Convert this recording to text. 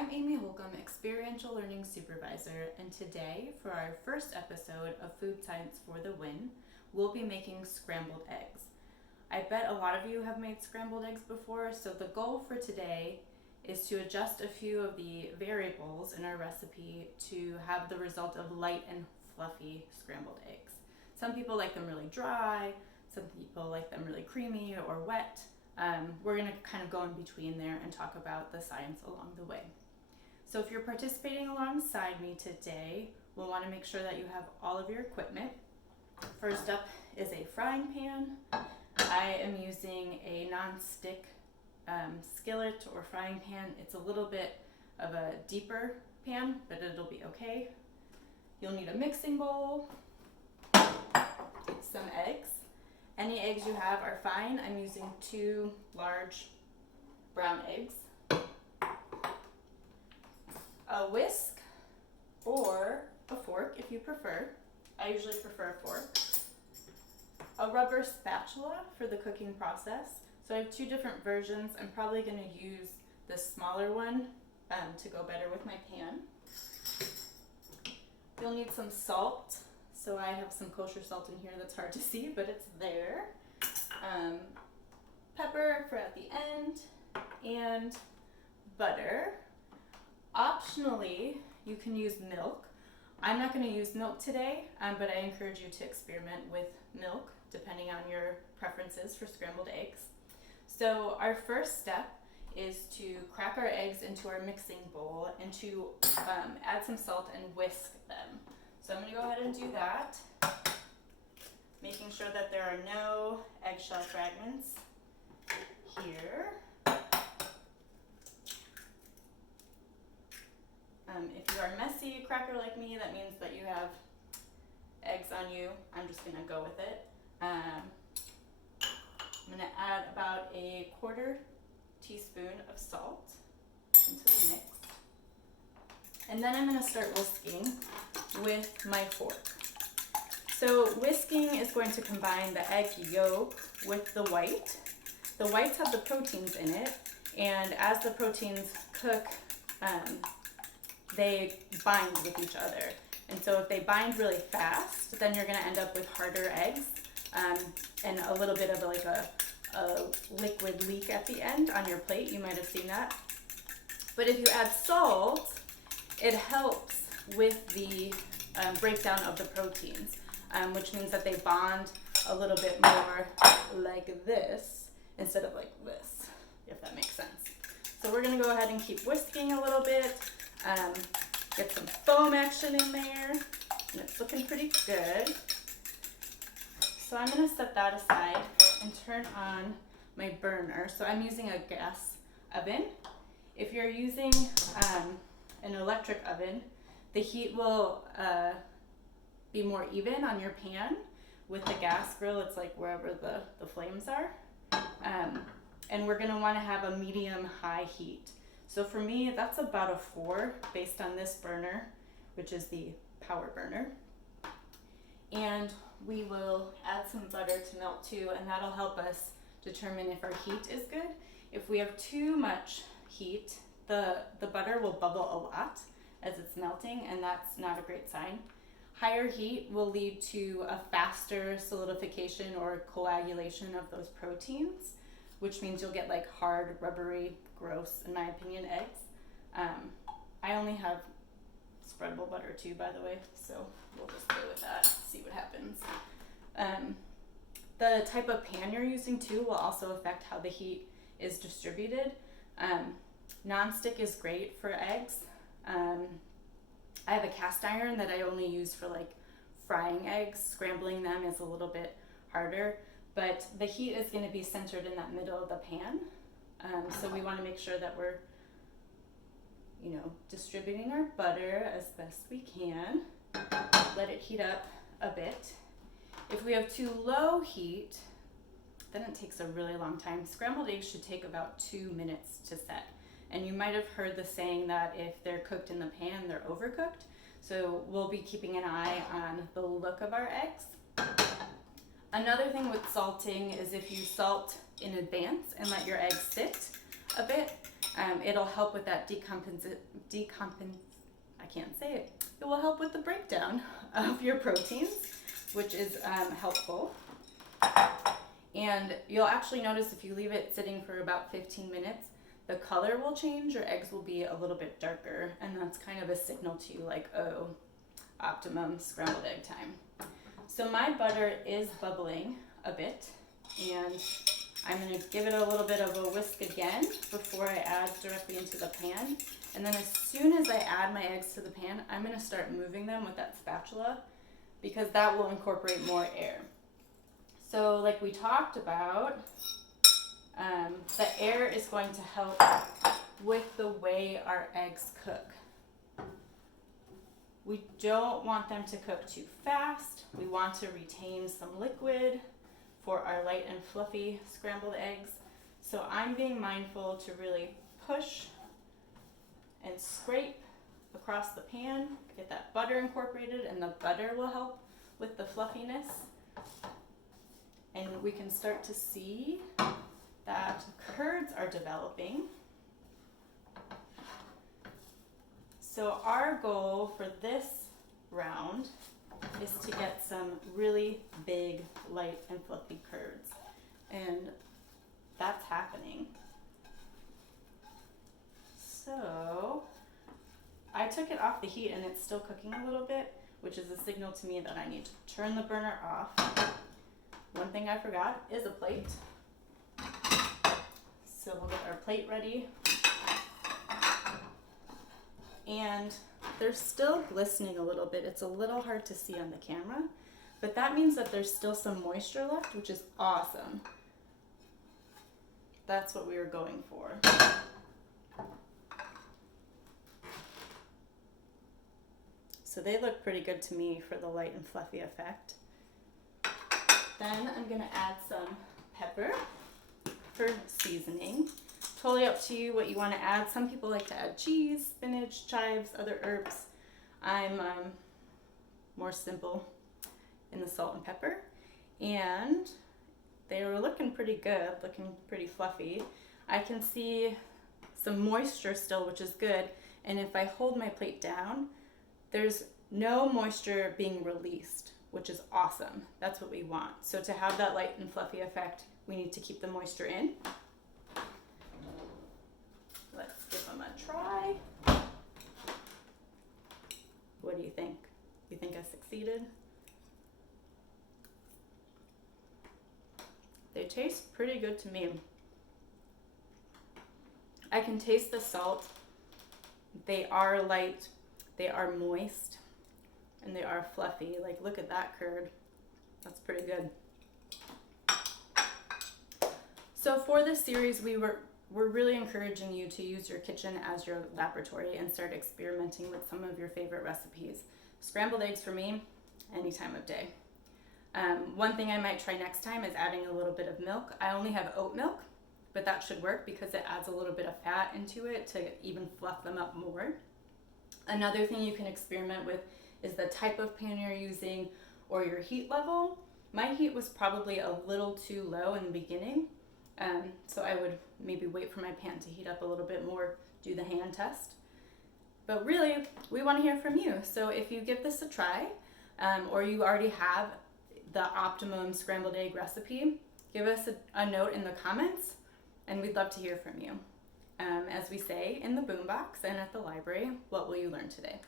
I'm Amy Holcomb, Experiential Learning Supervisor, and today, for our first episode of Food Science for the Win, we'll be making scrambled eggs. I bet a lot of you have made scrambled eggs before, so the goal for today is to adjust a few of the variables in our recipe to have the result of light and fluffy scrambled eggs. Some people like them really dry, some people like them really creamy or wet. We're going to kind of go in between there and talk about the science along the way. So if you're participating alongside me today, we'll want to make sure that you have all of your equipment. First up is a frying pan. I am using a non-stick skillet or frying pan. It's a little bit of a deeper pan, but it'll be okay. You'll need a mixing bowl, some eggs. Any eggs you have are fine. I'm using 2 large brown eggs, a whisk or a fork if you prefer. I usually prefer a fork. A rubber spatula for the cooking process. So I have 2 different versions. I'm probably going to use the smaller one to go better with my pan. You'll need some salt. So I have some kosher salt in here that's hard to see, but it's there. Pepper for at the end, and butter. Optionally, you can use milk. I'm not going to use milk today, but I encourage you to experiment with milk depending on your preferences for scrambled eggs. So our first step is to crack our eggs into our mixing bowl and to add some salt and whisk them. So I'm going to go ahead and do that, making sure that there are no eggshell fragments here. If you are a messy cracker like me, that means that you have eggs on you. I'm just going to go with it. I'm going to add about a 1/4 teaspoon of salt into the mix. And then I'm going to start whisking with my fork. So whisking is going to combine the egg yolk with the white. The whites have the proteins in it, and as the proteins cook, they bind with each other. And so if they bind really fast, then you're going to end up with harder eggs and a little bit of like a liquid leak at the end on your plate. You might have seen that. But if you add salt, it helps with the breakdown of the proteins, which means that they bond a little bit more like this instead of like this, if that makes sense. So we're going to go ahead and keep whisking a little bit, get some foam action in there, and it's looking pretty good. So I'm going to set that aside and turn on my burner. So I'm using a gas oven. If you're using an electric oven, the heat will be more even on your pan. With the gas grill, it's like wherever the flames are. And we're going to want to have a medium-high heat. So for me, that's about a 4 based on this burner, which is the power burner. And we will add some butter to melt too, and that'll help us determine if our heat is good. If we have too much heat, the butter will bubble a lot as it's melting, and that's not a great sign. Higher heat will lead to a faster solidification or coagulation of those proteins, which means you'll get like hard, rubbery, gross, in my opinion, eggs. I only have spreadable butter too, by the way, so we'll just go with that, see what happens. The type of pan you're using too will also affect how the heat is distributed. Non-stick is great for eggs. I have a cast iron that I only use for like frying eggs. Scrambling them is a little bit harder, but the heat is going to be centered in that middle of the pan. So we want to make sure that we're, distributing our butter as best we can. Let it heat up a bit. If we have too low heat, then it takes a really long time. Scrambled eggs should take about 2 minutes to set. And you might have heard the saying that if they're cooked in the pan, they're overcooked. So we'll be keeping an eye on the look of our eggs. Another thing with salting is if you salt in advance and let your eggs sit a bit, It'll help with that I can't say it. It will help with the breakdown of your proteins, which is helpful. And you'll actually notice if you leave it sitting for about 15 minutes, the color will change, your eggs will be a little bit darker, and that's kind of a signal to you like, oh, optimum scrambled egg time. So my butter is bubbling a bit, and I'm going to give it a little bit of a whisk again before I add directly into the pan. And then as soon as I add my eggs to the pan, I'm going to start moving them with that spatula because that will incorporate more air. So like we talked about, the air is going to help with the way our eggs cook. We don't want them to cook too fast. We want to retain some liquid for our light and fluffy scrambled eggs. So I'm being mindful to really push and scrape across the pan, get that butter incorporated, and the butter will help with the fluffiness. And we can start to see that curds are developing. So our goal for this round is to get some really big, light, and fluffy curds. And that's happening. So I took it off the heat and it's still cooking a little bit, which is a signal to me that I need to turn the burner off. One thing I forgot is a plate. So we'll get our plate ready. And they're still glistening a little bit. It's a little hard to see on the camera, but that means that there's still some moisture left, which is awesome. That's what we were going for. So they look pretty good to me for the light and fluffy effect. Then I'm gonna add some pepper for seasoning. Totally up to you what you want to add. Some people like to add cheese, spinach, chives, other herbs. I'm more simple in the salt and pepper. And they were looking pretty good, looking pretty fluffy. I can see some moisture still, which is good. And if I hold my plate down, there's no moisture being released, which is awesome. That's what we want. So to have that light and fluffy effect, we need to keep the moisture in. Let's give them a try. What do you think? You think I succeeded? They taste pretty good to me. I can taste the salt. They are light, they are moist, and they are fluffy. Like, look at that curd. That's pretty good. So for this series, we're really encouraging you to use your kitchen as your laboratory and start experimenting with some of your favorite recipes. Scrambled eggs for me, any time of day. One thing I might try next time is adding a little bit of milk. I only have oat milk, but that should work because it adds a little bit of fat into it to even fluff them up more. Another thing you can experiment with is the type of pan you're using or your heat level. My heat was probably a little too low in the beginning, so I would maybe wait for my pan to heat up a little bit more, do the hand test. But really, we want to hear from you. So if you give this a try, or you already have the optimum scrambled egg recipe, give us a note in the comments, and we'd love to hear from you. As we say in the boombox and at the library, what will you learn today?